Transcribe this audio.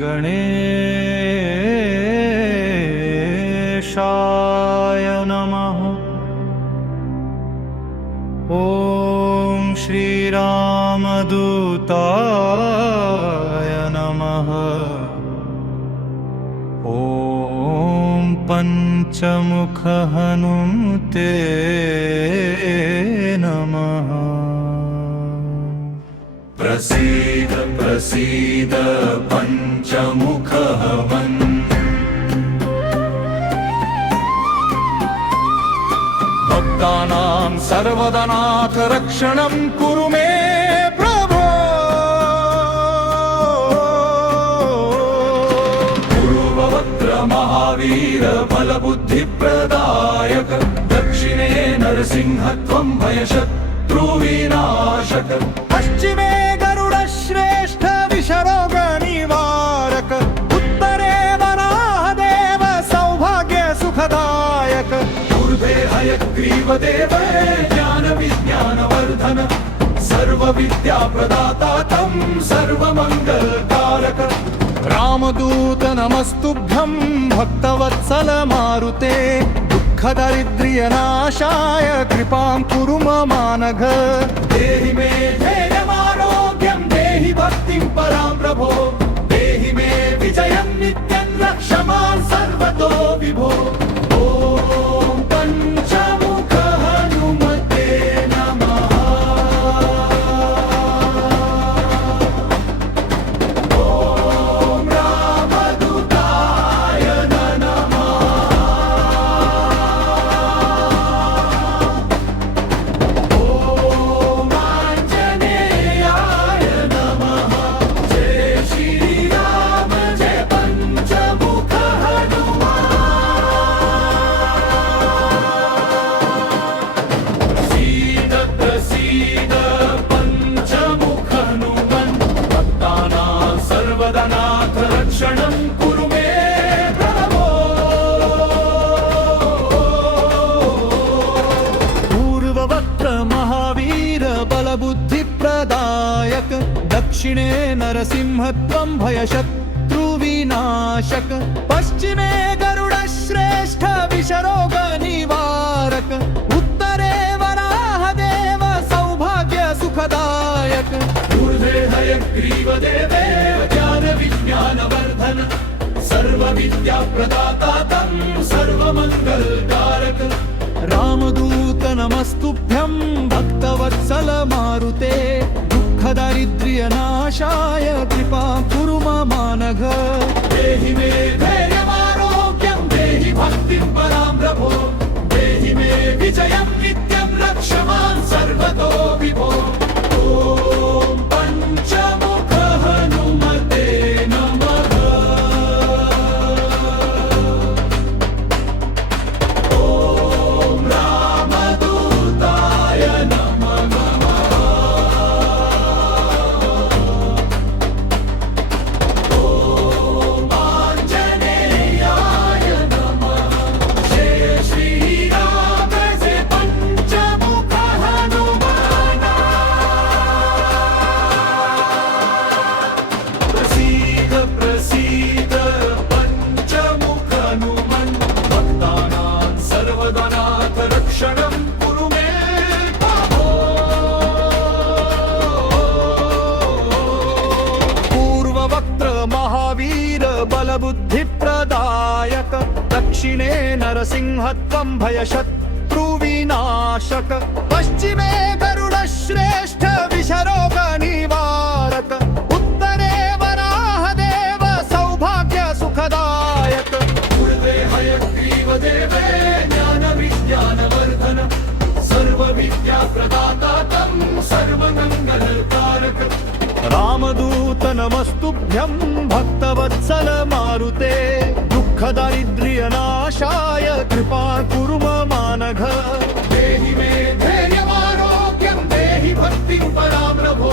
गणेशाय नमः। ॐ श्रीरामदूताय नमः। ॐ पंचमुख हनुमते नमः। प्रसीद प्रसीद पंचमुख हवन्। भक्तानां सर्वदनाथ रक्षणं कुरु मे प्रभो। पूर्ववक्त्र महावीर बलबुद्धिप्रदायक। दक्षिणे नरसिंहत्वं भयशत्रुविनाशक। पश्चिमे गरुडश्रेष्ठ विषरोग निवारक। उत्तरे वराहदेव सौभाग्य सुखदायक। ऊर्ध्वे हयग्रीवदेव ज्ञान विज्ञानवर्धन। सर्वविद्या प्रदाता तं सर्वमङ्गलकारक। रामदूत नमस्तुभ्यं भक्तवत्सल मारुते। दुःखदारिद्र्यनाशाय कृपां कुरु ममानघ। देहि मे धैर्यमारोग्यं देहि भक्तिं परां प्रभो। देहि मे विजयं नित्यं रक्ष मां सर्वतो विभो। ॐ पंचमुख हनुमते नमः। ॐ रामदूताय नमः। ॐ आञ्जनेयाय नमः। जय श्रीराम जय पंचमुख हनुमान। प्रसीद पंचमुख हनुमन्। भक्तानां सर्वदनाथ रक्षणं कुरु मे प्रभो। पूर्ववक्त्र महावीर बलबुद्धिप्रदायक। दक्षिणे नरसिंहत्वं भयशत्रुविनाशक। पश्चिमे गरुडश्रेष्ठ विषरोग निवारक। उत्तरे वराहदेव सौभाग्य सुखदायक। ऊर्ध्वे हयग्रीवदेव ज्ञान विज्ञानवर्धन। सर्वविद्या प्रदाता तं सर्वमङ्गलकारक। रामदूत नमस्तुभ्यं भक्तवत्सल मारुते। दुःखदारिद्र्यनाशाय कृपां कुरु ममानघ। देहि मे धैर्यमारोग्यं देहि भक्तिं परां प्रभो। देहि मे विजयं नित्यं रक्ष मां सर्वतो विभो। ॐ पंचमुख हनुमते नमः। ॐ रामदूताय नमः। ॐ आञ्जनेयाय नमः। जय श्रीराम जय पंचमुख हनुमान। प्रसीद प्रसीद पंचमुख हनुमन्। भक्तानां सर्वदनाथ रक्षणं कुरु मे प्रभो। पूर्ववक्त्र महावीर बलबुद्धिप्रदायक। दक्षिणे नरसिंहत्वं भयशत्रुविनाशक। पश्चिमे गरुडश्रेष्ठ विषरोग निवारक। उत्तरे वराहदेव सौभाग्य सुखदायक। ऊर्ध्वे हयग्रीवदेव ज्ञान विज्ञानवर्धन। सर्वविद्या प्रदाता तं सर्वमङ्गलकारक। रामदूत नमस्तुभ्यं भक्तवत्सल मारुते। दुःखदारिद्र्यनाशाय कृपा कुरु ममानघ। देहि मे धैर्यमारोग्यं देहि भक्तिं परां प्रभो।